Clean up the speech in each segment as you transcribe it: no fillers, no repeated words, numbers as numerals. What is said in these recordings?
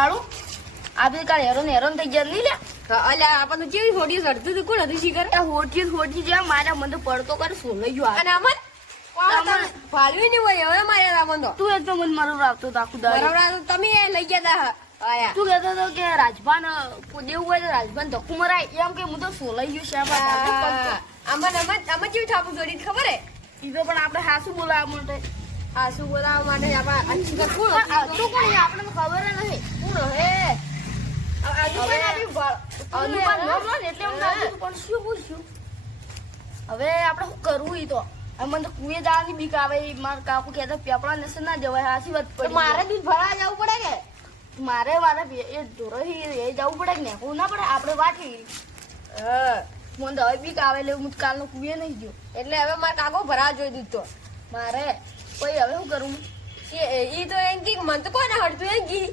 કાળું આપણે કાળ હેરોન થઈ ગયા નહીં લે અલ્યા આપણને કેવી હોડી ચડતું હતું કોણ હતું શીખર હોટી જ્યાં મારા મને તો પડતો કરે સોલાઈ ગયો અને અમન ભાલવી નહીં હોય હવે મારે રામન તો તું તો મને મારું રાખતો આખું દાડો બરાબર તમે લઈ ગયા તા આયા તું કહેતો હતો કે રાજભાન દેવું હોય તો રાજભાન ધક્કુ મરાય એમ કે હું તો સોલાઈ ગયું છે અમન કેવી થાપું જોડી ખબર હે ઈ તો પણ આપણે હાસુ બોલાવવા માટે શું બોલાવવા માટે આપણે શીખર કોણ તું કોણ આપણે ખબર નહીં કોણ હે અનુમાન ન લો ને એટલે હું લાગુ પણ શું બોલશું હવે આપણે શું કરવું ઈ તો મને તો કુએ જવાની બીક આવે મારા કાકુ કહેતા પેપડા નસે ના જવાય સાચી વાત પડી મારે બી ભરા જવું પડે કે મારે એ ઢોરહી એ જવું પડે કે ને ના પડે આપણે વાટી મને તો હવે બીક આવે એટલે હું કાલનો કુએ નહીં ગયો એટલે હવે મારે કાકો ભરા જોઈ દીધો મારે કોઈ હવે શું કરું ઈ તો એમ કે મન તો કોને હડતું એમ કી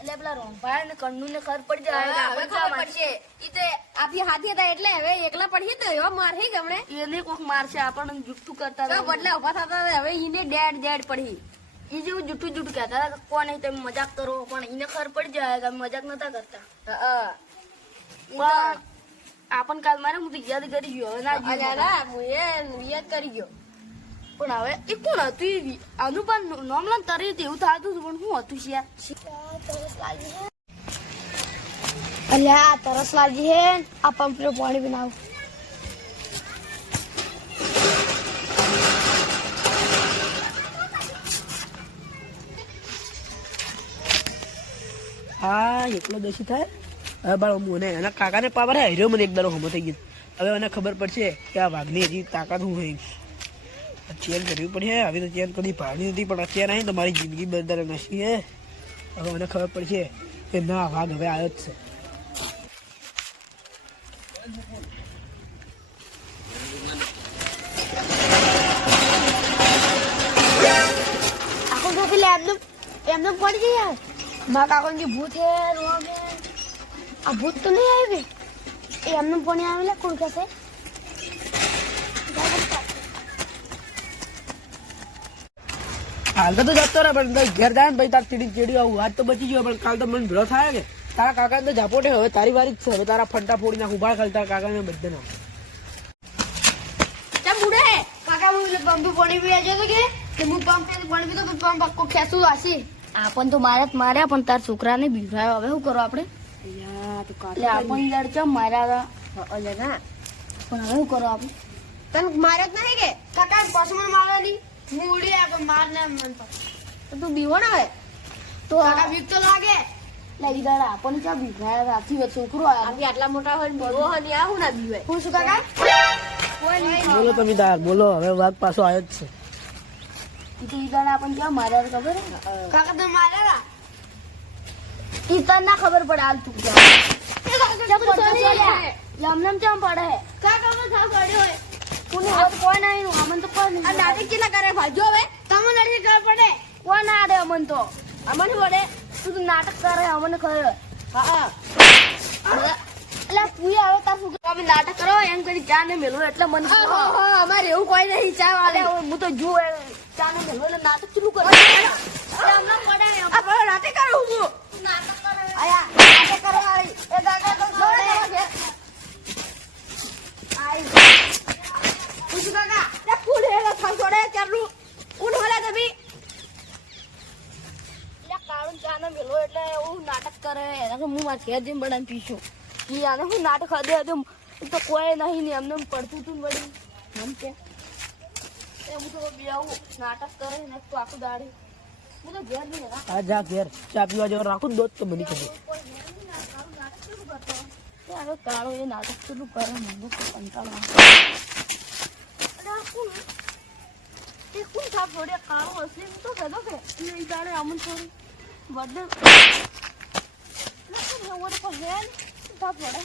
એટલે પેલા રોંભાઈ ને કન્નુ ને ખબર પડી જાય હવે ખબર પડશે ઈ તો આપી હાથી હતા એટલે હવે એકલા પડી તો એવા માર હે ગમણે એને કોક મારશે આપણને જુઠ્ઠું કરતા તો બદલા ઉભા થતા હવે ઈને ડેડ પડી ઈ જેવું જુઠ્ઠું કહેતા હતા કોને તમે મજાક કરો પણ એને ખબર પડી જાય કે મજાક નતા કરતા પણ આપણ કાલ મારે હું તો યાદ કરી ગયો હવે ના અલ્યા હું યાદ કરી ગયો પણ હવે એ કોણ હતું અનુપાન નોમલાન તરી એવું થતું હતું પણ શું હતું અલ્યા તરસ લાગી હે આ પંપનું પાણી બનાવ હા એકલો દોષી થાય હવે બાળ મને એના કાકાને પાવર હે હીરો મને એક દાડો હમો થઈ ગયો હવે મને ખબર પડશે કે આ વાઘની હજી તાકાત હું હોય ચેન કરવી પડશે હવે તો ચેન કદી ભાગી નથી પણ અત્યારે અહીં તો મારી જિંદગી બદલ નસી હે હવે મને ખબર પડશે કે ના વાઘ હવે આવ્યો જ છે આખું તો પેલા એમને પડી ગઈ યાર મારા કાકોની ભૂત હે રોમે આ ભૂત તો નહીં આવી એ એમને પાણી આવેલા કોણ કહેશે હાલ તો જતો રહે પણ ઘેર જાય ને ભાઈ તાર ચીડી આવું આજ તો બચી ગયો પણ કાલ તો મને ભલો થાય કે તારા કાકા તો ઝાપોટે હવે તારી વારી જ છે હવે તારા ફંટા ફોડી નાખ ઉભા ખાલી તારા કાકાને બધા નાખ બુડે કાકા હું પંપ પાણી પીવા જતો કે હું પંપ પાણી પીતો પંપ આખો ખેંચું આસી આપણ તો માર્યા પણ તાર છોકરાને બીવરાયો હવે શું કરો આપણે એટલે આપણ લડચમ માર્યા અલે ના પણ હવે શું કરો આપણે તને મારે જ નહીં કે કાકા પાછું મને મારવાની હું ઉડી આપણ માર ના મન તો તું બીવો ને હવે તો કાકા બીક તો લાગે લાગી દાડા આપણને ક્યાં બીવરાયા રાતી વચ્ચે છોકરો આપી આટલા મોટા હોય બીવો હની આવું ના બીવે હું શું કાકા બોલો તમે તાર બોલો હવે વાઘ પાછો આવ્યો જ છે ઈ દાડા આપણને ક્યાં માર્યા ખબર કાકા તમે માર્યા ઈ તને ના ખબર પડે હાલ તું એમને કેમ પડે કાકા મને થાવ પડ્યો હોય કોને કોઈ ના આવ્યું અમન તો કોઈ નહીં નાટક કેટલા કરે ભાજો હવે તમને નથી ખબર પડે કોઈ ના આડે અમન તો અમન વડે તું તો નાટક કરે અમને ખબર હા એટલે પૂરી આવે તાર શું અમે નાટક કરો એમ કરી ચા ને મેળવો એટલે મને અમારે એવું કોઈ નહીં ચા વાલે હું તો જુ ચા ને મેળવો એટલે નાટક ચૂલું કરે હમણાં પડે આપણે નાટક કરું હું નાટક કરે આયા નાટક કરવા આવી એ દાદા તો જોડે આઈ પૂછું કાકા તે કુલ હેલા થાવ છોડે ચાલુ કુલ હોલા તમે એટલે કાળું ચા ને મેળવો એટલે હું નાટક કરે એને હું મારા ઘેર જઈને બનાવીને પીશું ઈ આને હું નાટક હદે હતું તો કોઈ નહીં ને એમને પડતું હતું વળી એમ કે હું તો બે આવું નાટક કરે ને તો આખું દાડે હું તો ઘેર નહીં આ જા ઘેર ચા પીવા જેવા રાખું દોત તો બની ખબર કાળો એ નાટક કેટલું કરે મને તો કંટાળો કોણ થાપ છોડે કાળો હસલી હું તો કહેતો કે એ જાણે અમન થોડી બદલે થાપ છોડે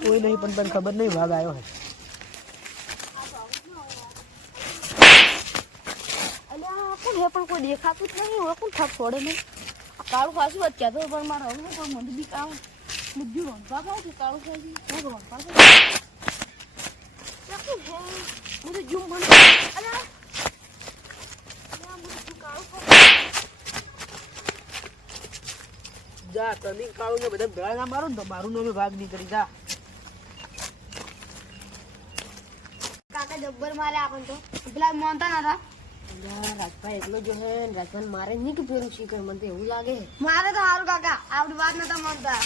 કોઈ નહીં પણ તને ખબર નહીં વાઘ આવ્યો હે કોણ હે પણ કોઈ દેખાતું જ નહીં હવે કોણ થાપ છોડે નહીં કાળું ખાસું વાત કહેતો પણ મારે હવે પણ મને બી કામ બધું રોંધવા ખાવ છે કાળું ખાઈ હું રોંધવા ખાવ હું તો જૂમ મને કાળું ખાવ જા તને કાળું ને બધા ભેળા ના મારો ને તો મારું નામે ભાગ નહીં કરી જા. કાકા જબ્બર મારે આપણ તો પેલા મોનતા ના હતા. રાજભાઈ એટલો જો હે રાજભાઈ મારે નહીં કે પેલું શીખર મને તો એવું લાગે મારે તો સારું કાકા આપડી વાત નતા માનતા.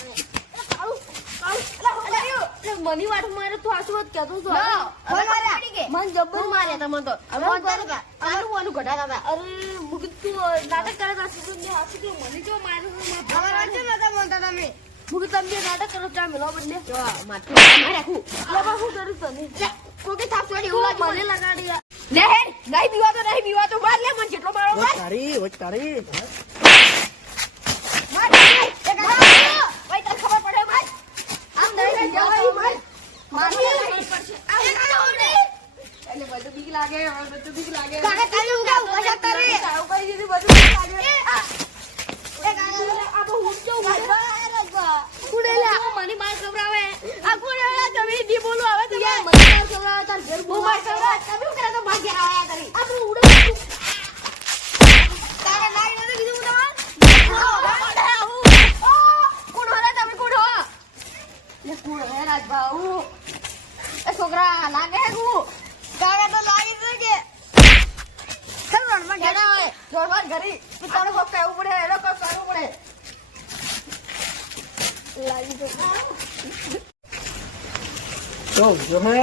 મની વાટ મારે તો આસુ વાત કહેતો હતો ફોન માર્યા. મને જબ્બર માર્યા તમે તો હવે મોનતા કા આનું ઘટાતા હતા. અરે મુકે તું નાટક કરે તા સુગંધ ને હાસી તો મને જો માર્યો અમાર વચ્ચે નતા માનતા તમે. મુકે તમે નાટક કરો ચા મેલો બદલે માથું મારે રાખું લેવા હું કરું તને કોકે થાપ છોડી એવું લાગ્યું મને લગાડી લે હેડ નહીં પીવા તો માર લે મને જેટલો મારો માર તારી માર એ કાકા ભાઈ તને ખબર પડે ભાઈ આમ નહીં જવાય માર માર પડશે આ કાકા ઓડી એટલે બધું બીક લાગે બધું બીક લાગે કાકા કાલે ઉગા ઉભા કરે આવું કઈ દીધી બધું બીક લાગે એ કાકા આ બહુ ઊંચો કુડેલા મને માર ખવડાવે આ કુડેલા તમે દી બોલો હવે તમે મને માર ખવડાવે તાર ઘર હું માર કરવા તમે કરે તો ભાગ્ય આયા કરી આ તો ઉડે તારે લાઈ નથી કીધું કોણ હે તમે કોણ હો લે કોણ હે રાજભાઉ એ છોકરા લાગે હે હું કાકા તો લાગી છે કે ચલ રણમાં કેડા હોય જોરવાર ઘરી તું તારે કોક કહેવું પડે એનો કોક કરવું પડે લાગી તો તો જો હે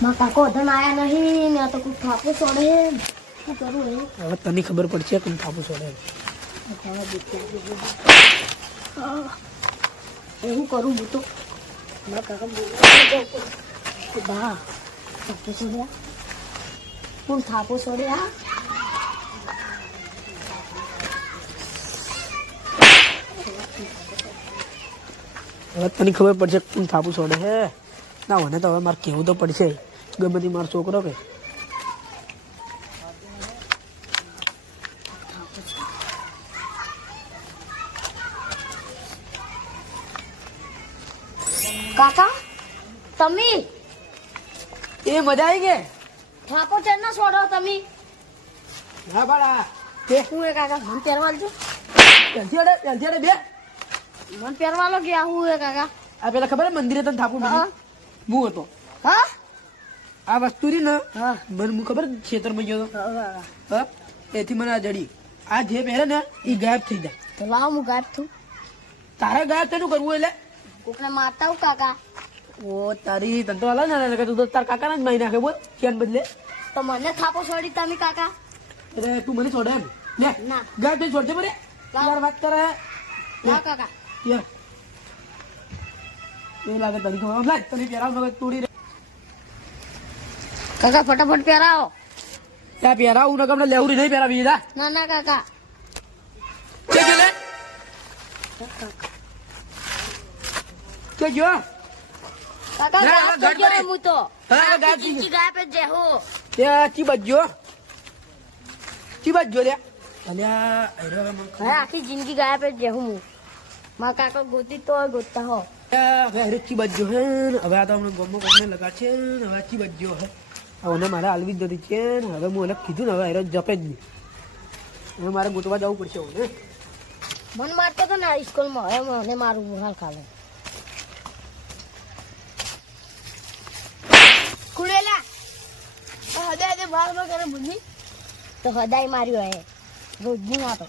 માં કાકો ધન આયા નહીં ને તો કોઈ થાપો છોડે શું કરું હે હવે તને ખબર પડશે કે થાપું છોડે એવું કરું હું તો મારા કાકા બા થાપો છોડ્યા હું થાપો છોડ્યા હવે તને ખબર પડશે કે થાપું છોડે હે ના મને તો હવે મારે કેવું તો પડશે ગમે તે મારો છોકરો કે કાકા તમે એ મજા આવી કે થાપો ચડ ના છોડો તમે હા બાળા તે હું એ કાકા મને પહેરવા જો જલ્દી અડે બે મને પહેરવા લો કે આ હું એ કાકા આ પેલા ખબર હે મંદિરે તને થાપું હા. મળ્યું હું હતો હા આ વસ્તુ રી ને હા મને હું ખબર ખેતરમાં ગયો હતો હા હા એથી મને આ જડી આ જે પહેરે ને એ ગાયબ થઈ જાય તો લાવ હું ગાયબ છું તારે ગાયબ તેનું કરવું એટલે કોકને મારતા હું કાકા ઓ તારી તને તો હાલે ને તું તો તાર કાકાને જ મારી નાખે બોલ કેન બદલે તો મને થાપો છોડી તમે કાકા એટલે તું મને છોડે એમ લે ના ગાયબ થઈ છોડજે મને યાર વાત કરે ના કાકા યાર એ લાગે તને ખબર લાગ તને પહેરાવ મગજ તોડી રે કાકા ફટાફટ પહેરાવો ત્યાં પહેરાવું ને કમને લેવું નહીં પહેરાવી જા ના ના કાકા કે લે કે જો કાકા ના, ગાયબ થઈ ગાડ ગયો પડી. હું તો હા, ગાડ આખી થઈ જિંદગી ગાયબ જ જેહો ત્યાં ચી બજ્યો લે અલ્યા અરે મને હા આખી જિંદગી ગાયબ જ જેહું હું મારા કાકા ગોતી તો ગોતતા હો હવે હરે ચી બજ્યો હે ને હવે આ તો હમણાં ગમો ગમને લગા છે ને હવે ચી બજ્યો હે હવે મારે હાલવી જ નથી છે ને હવે હું એને કીધું ને હવે હેરો જપે જ નહીં હવે મારે ગોતવા જવું પડશે હવે મન મારતો તો ને સ્કૂલમાં હવે મને મારું હાલ ખાલે કુડેલા હદે હદે બાર બાર કરે બુદ્ધિ તો હદાય માર્યો હે રોજની ના તો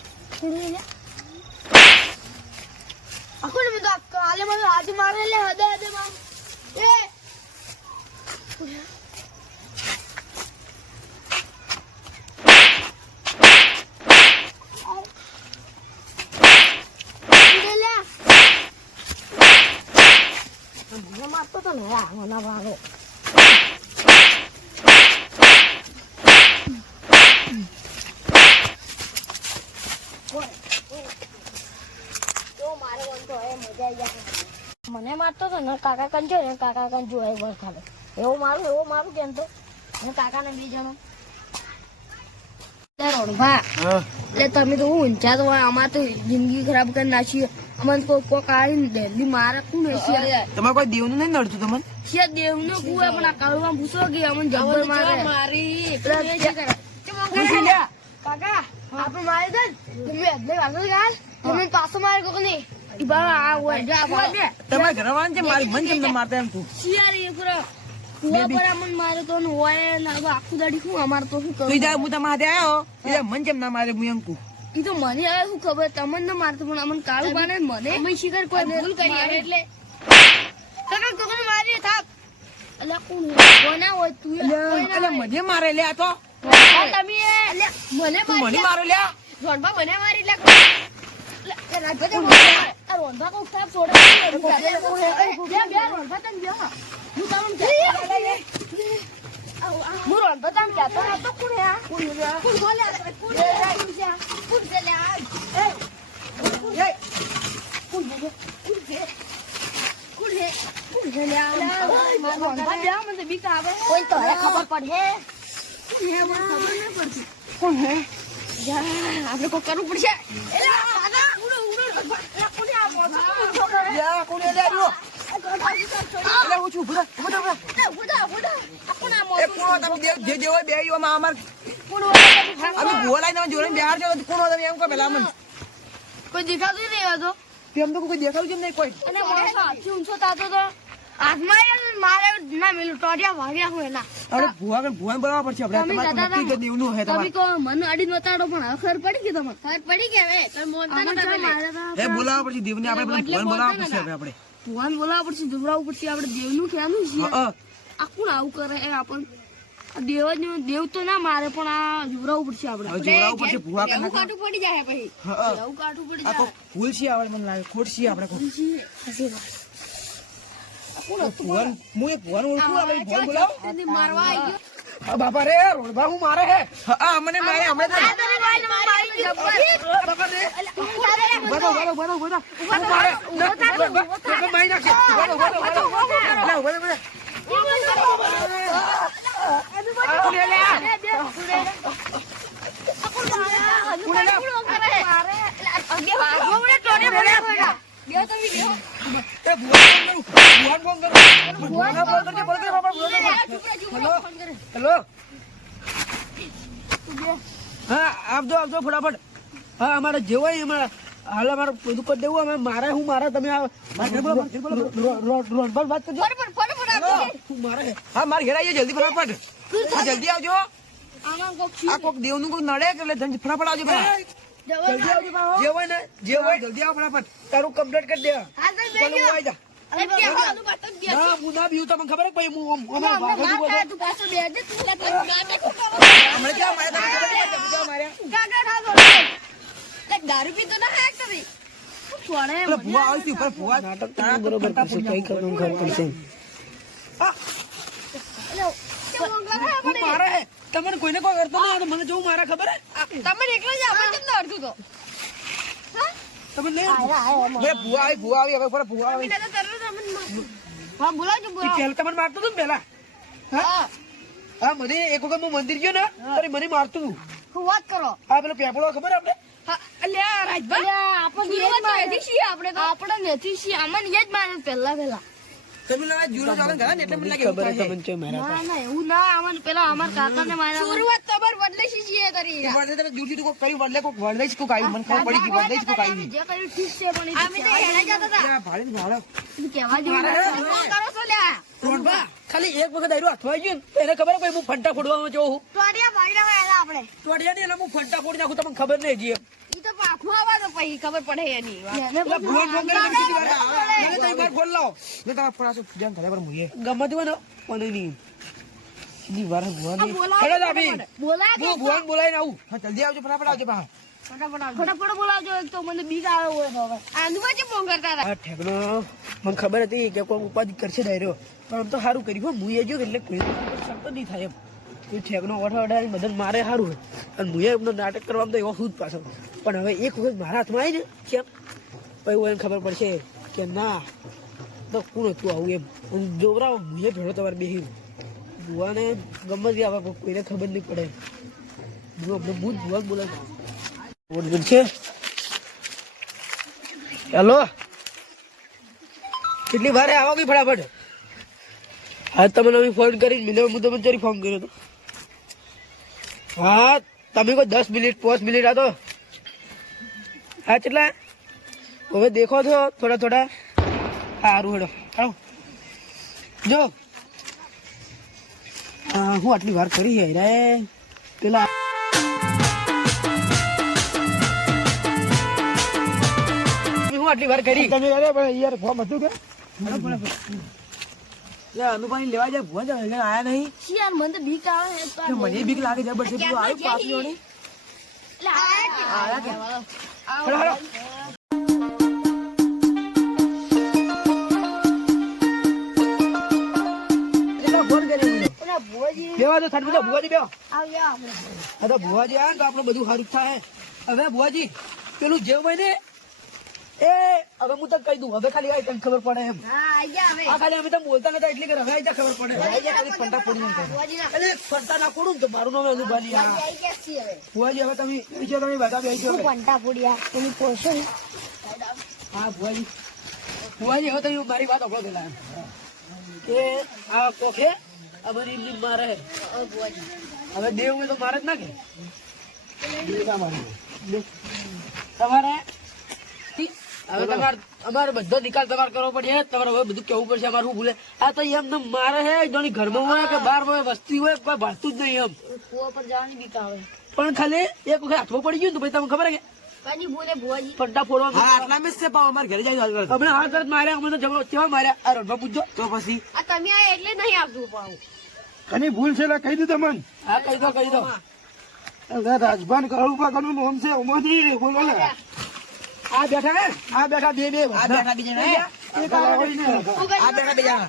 આખું ને બધું કાલે મને હાથ મારે લે હદે હદે માર એ કુડેલા મને મારતો તો ને હા મને વાળો મને મારતો તો ને કાકા કંજો ને કાકા કંજો એ બસ ખાલે એવો મારું કેમ તો હું કાકાને બે જણો રોણભા હા એટલે તમે તો હું ઊંચા તો અમારે તો જિંદગી ખરાબ કરી નાખી અમને કોક આવીને દિલ્હી મારે કોણ હશે તમારે કોઈ દેવનું નહીં નડતું તમને છે દેવનો કુએ પણ આ કાળુમાં પૂછો કે અમને જબ્બર મારે કાકા આપણે મારે છે તમે એટલે વાગો યાર તમે પાછો મારે કોક નહીં ઈ બાબા આ હોય જા બાબા તમારે ઘરવાળા છે મારી મન કેમ મારતા એમ તું શિયારી એ પૂરા કુવા પર અમને મારે તો હોય ને આખું દાડી શું અમારે તો શું તું કરું જા હું તમારે આવ્યો મન કેમ ના મારે હું એમ કહું ઈ તો મને હવે શું ખબર તમને ન મારતો પણ અમને કાળું બાને મને અમે શિકાર કોઈ ભૂલ કરી એટલે કાકા કોકને મારી થાપ અલા કોણ કોના હોય તું એટલે મને મારે લે આ તો તમે મને તું મને મારો લે રોનબા મને મારી લે રોનબા કો સાહેબ છોડે રોનબા તને બે હું તમને હું રોનબા તને કહેતો નતો કોણ હે કોણ બોલે કોણ છે લે આ કોઈ તો ખબર પડે કોણ હે આપણે કોઈ કરવું પડશે કોઈ દેખાતું નહીં હતો તેમ તો કોઈ દેખાડું કેમ નહીં કોઈ અને માણસો હાથથી ઊંચો થતો તો હાથમાં મારે ના મેલું ટોટિયા વાગ્યા હોય ના આપણે ભુવા બોલાવવા પડશે આપણે તમારે નક્કી કરી દેવું હોય તમે તમારે કહો મને અડીને બતાડો પણ હવે ખબર પડી ગઈ તમને ખબર પડી કે હવે તમે મોનતા એ બોલાવવા પડશે દેવને આપણે પેલા ભુવાને બોલાવવા પડશે હવે આપણે ભગવાન બોલાવવા પડશે જોવડાવવું પડશે આપણે દેવનું કેનું છે હા આ કોણ આવું કરે એ આપણ દેવ તો ના મારે પણ આ જોવડાવવું પડશે આપણે હવે જોડાવવું પડશે ભુવા એવું કાઢવું પડી જાય પછી હા એવું કાઢવું પડી આ જાય કોઈ ભૂલ છે આપણે મને લાગે ખોટ છે આપણે કોઈ ભુવન હું એક ભુવન ઓળખું આપણે ભુવન બોલાવો મારવા આવી ગયો હા બાપા રે રોડબા હું મારે હે હા મને મારે હમણાં હેલો હા આપજો ફટાફટ હા અમારે જે હોય અમારે હાલ અમારે બધું કરી દેવું અમે મારે હું મારે તમે વાત કરજો હું મારે હા મારે ઘેર આવીએ જલ્દી ફટાફટ જલ્દી આવજો આ કોક દેવનું કોક નડે એટલે ફટાફટ આવજો જલ્દી આવજો જે હોય ને જે હોય જલ્દી આવ ફટાફટ તારું કમ્પ્લીટ કરી દે ચાલો હું આવી જા ના હું ના બીવું તમને ખબર છે પછી હું દારૂ પીતો ના બરોબર કરશે કઈ કરવું ખબર પડશે મારે તમને કોઈને કોઈ કરતો નહીં મને જોવું મારા ખબર તમે એકલા જ આપણે કેમ અડધું તો તમે નહીં ભુવા આવી હવે ભુવા આવી હા બોલાવજો પેલા તમને મારતું હતું ને પેલા હા મને એક વખત હું મંદિર ગયો ને ત્યારે મને મારતું હતું હું વાત કરો હા પેલો પેપડો ખબર આપણે ખાલી એક વખત આયરો અથવાઈ ગયું એને ખબર હોય હું ફંટા ફોડવામાં જોઉં ટોડિયા ને હું ફંટા ફોડી નાખું તમને ખબર નહીં જીએ ખબર પડે એની બોલાય આવું જલ્દી આવજો ફટાફટ આવજો ફટાફટ બોલાવજો એક તો મને બીક આવે હોય હવે આંધવા જે ફોન કરતા હતા ઠેકનો મને ખબર હતી કે કોઈ ઉપાધિ કરશે ડાયરો પણ આમ તો સારું કર્યું હું એ જો એટલે કોઈ શબ્દ નહીં થાય એમ કોઈ ઠેકનો ઓઠા મદદ મારે સારું હોય અને હું એમનો નાટક કરવામાં તો એવો શું જ પાછો પણ હવે એક વખત મારા હાથમાં આવી ને કેમ પછી એને ખબર પડશે કે ના તો કોણ હતું આવું એમ જોવરાવ હું ભેળો તમારે બેહી ભુવાને ગમત બી આવે કોઈને ખબર નહીં પડે હું ભુવા બોલાવ છે હેલો, કેટલી વાર આવો કે ફટાફટ? હા, તમને અમે ફોન કરી મિલે, હું તમને જરી ફોન કર્યો હતો. હા, તમે કોઈ 10 મિનિટ 5 મિનિટ આ તો. હા, કેટલા હવે દેખો છો થોડા થોડા. સારું હેડો, આવો જો. હું આટલી વાર કરી છે રે પેલા આટલી વાર કરી તમે યાર ફોર્મ હતું કે અનુભાઈ લેવા જાય ભૂવા જાય આયા નહીં. યાર મને તો બીક આવે છે તો મને બીક લાગે જબર છે. તું આવ્યું પાછું જોડે એટલે આયા કે ફોન કરી ઓલા ભુવાજી બેવા તો સાચું તો ભુવાજી બેવા. આવ્યા હા તો ભુવાજી આવે ને તો આપણું બધું સારું થાય. હવે ભુવાજી પેલું જેવું હોય ને એ હવે હું તને કહી દઉં. હવે ખાલી આવી તને ખબર પડે એમ. હા આયા હવે આ ખાલી અમે તમે બોલતા નતા એટલે કે હવે આવી ખબર પડે. ફંટા ફોડી નાખો. ભુવાજી ના એટલે ફંટા ના ફોડું ને તો મારું નામ અનુભાલી. આઈ ગયા છીએ હવે ભુવાજી હવે તમે બધા બેસી જાઓ. ઘંટા પૂડ્યા એની પોસો હા ભુવાજી, ભુવાજી હવે તમે મારી વાત સાંભળો પેલા કે આ કોખે અમારી એમની મારે ભુવાજી હવે દેવ હોય તો મારે જ ના કે તમારે હવે અમારે બધો નિકાલ તમારે કરવો પડે. તમારે હવે બધું કેવું પડશે. અમારે શું ભૂલે આ તો એમ મારે હે જોની ઘરમાં હોય કે બહાર હોય વસ્તી હોય કોઈ ભાળતું જ નહીં એમ. કુવા પર જવાની બીક આવે પણ ખાલી એક વખત હાથમાં પડી ગયું ને તો ભાઈ તમને ખબર હે કે કની બોલે ભુવાજી ફંટા ફોડવા અમારે ઘરે જાય અમે હાથ તરત માર્યા. અમે તો જવાબ કેવા માર્યા આ રણમાં પૂછજો તો પછી આ તમે આ એટલે નહીં આવતું પાવું કની ભૂલ છે કહી દઉં તમને. હા કહી દો રાજભાન કરુપા કનું નામ છે ઉમોદી બોલો ને. આ બેઠા હે આ બેઠા બે આ બેઠા બીજા આ બેઠા બીજા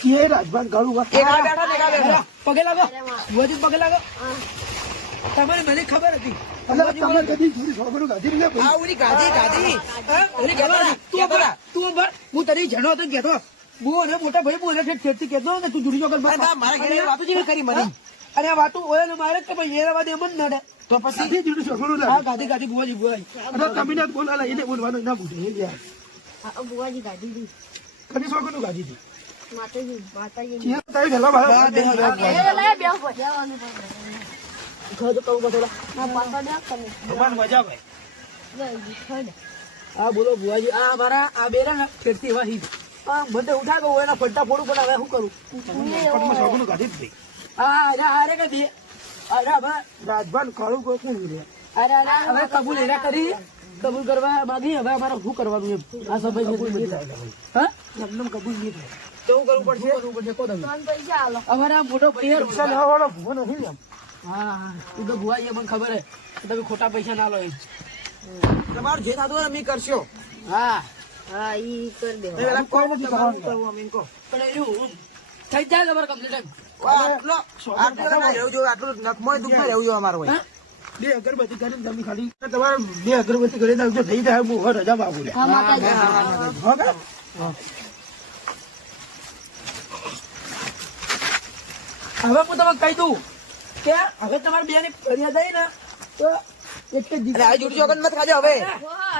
કે રાજભાન કરુપા એક આ બેઠા પગે લાગો ભુવાજી પગે લાગો. તમારે મને ખબર હતી તમે કદી છોડી છોકરું ગાધી ને આ ઓલી ગાધી તું બર હું તને જણો તો કેતો બો ને મોટા ભાઈ બોલે છે ખેતી કેતો ને તું જુડી ચોકર મારા ઘરે વાતો જ કરી મને. અને આ વાતો ઓય ને મારે કે ભાઈ એના વાદે મન નડે તો પછી જુડી છોકરું હા ગાધી ભુવાજી ભુવાજી અરે તમે ના બોલાલા એને બોલવાનું ના પૂછે યાર. આ ભુવાજી ગાડી દી કદી છોકરું ગાધી હતી માતાજી કે તારી ભલા મારા એ લે બે જવાનું ઘર તો કહું થોડા ના પાછા દે તમે ભગવાન મજા ભાઈ. લે ખડ હા બોલો ભુવાજી આ અમારા આ બેરા ને ખેડતી વાહી મને ઉઠા ગયો એના ફંટા ફોડું પણ હવે શું કરું. છોકરું ગાધી જ ભાઈ. અરે કે દે અરે હવે રાજભાન કાળું કોણ રે અરે હવે કબૂલ એના કરી કબૂલ કરવા માંગી. હવે અમારે શું કરવાનું એમ આ સમય હા એમને કબૂલ નહીં થાય કેવું કરવું પડશે કહો તમે. પૈસા આલો અમારા મોટો ભાઈ રિક્ષા લેવા વાળો ભૂવો નથી એમ. હા તું તો ભુવાઈ મને ખબર હે તમે ખોટા પૈસા ના લો એમ. તમારું જે થતું અમે કરશો. હા હા ઈ કરી દે પણ એવું થઈ જાય તમારે કમ્પ્લીટ. બે અગરબત્તી કરીને તમે ખાલી તમારે બે અગરબત્તી કરી નાખજો થઈ જાય. હું રજા માગું લે. હવે હું તમને કહી દઉં કે હવે તમારે બે ની ફરિયાદ આવી ને તો એક જ મત ખાજો. હવે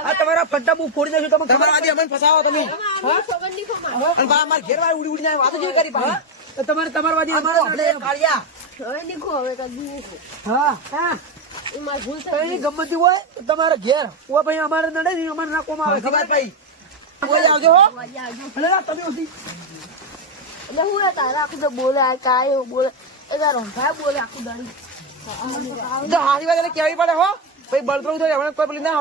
આ તમારા ફંટા હું ફોડી નાખ્યું. તમે તમારા આદિ અમને ફસાવો તમે ઘેર વાળી ઉડી જાય વાતો જેવી કરી પાછી. તમારે તમારા વાદી કાળિયા હવે નીકળો હવે કદી હા હા ઈ માર ભૂલ થઈ કઈ ગમતી હોય તો તમારા ઘેર ઓ ભાઈ અમારે નડે નહીં અમારે ના કોમાં આવે ખબર ભાઈ બોલ આવજો હો. ભલે તમે ઉઠી એટલે હું તારા આખું તો બોલે આ કાયો બોલે એ તારો ભાઈ બોલે આખું દડી હારી વાત કેવી પડે હો ભાઈ બળતરું કોઈ બોલી ના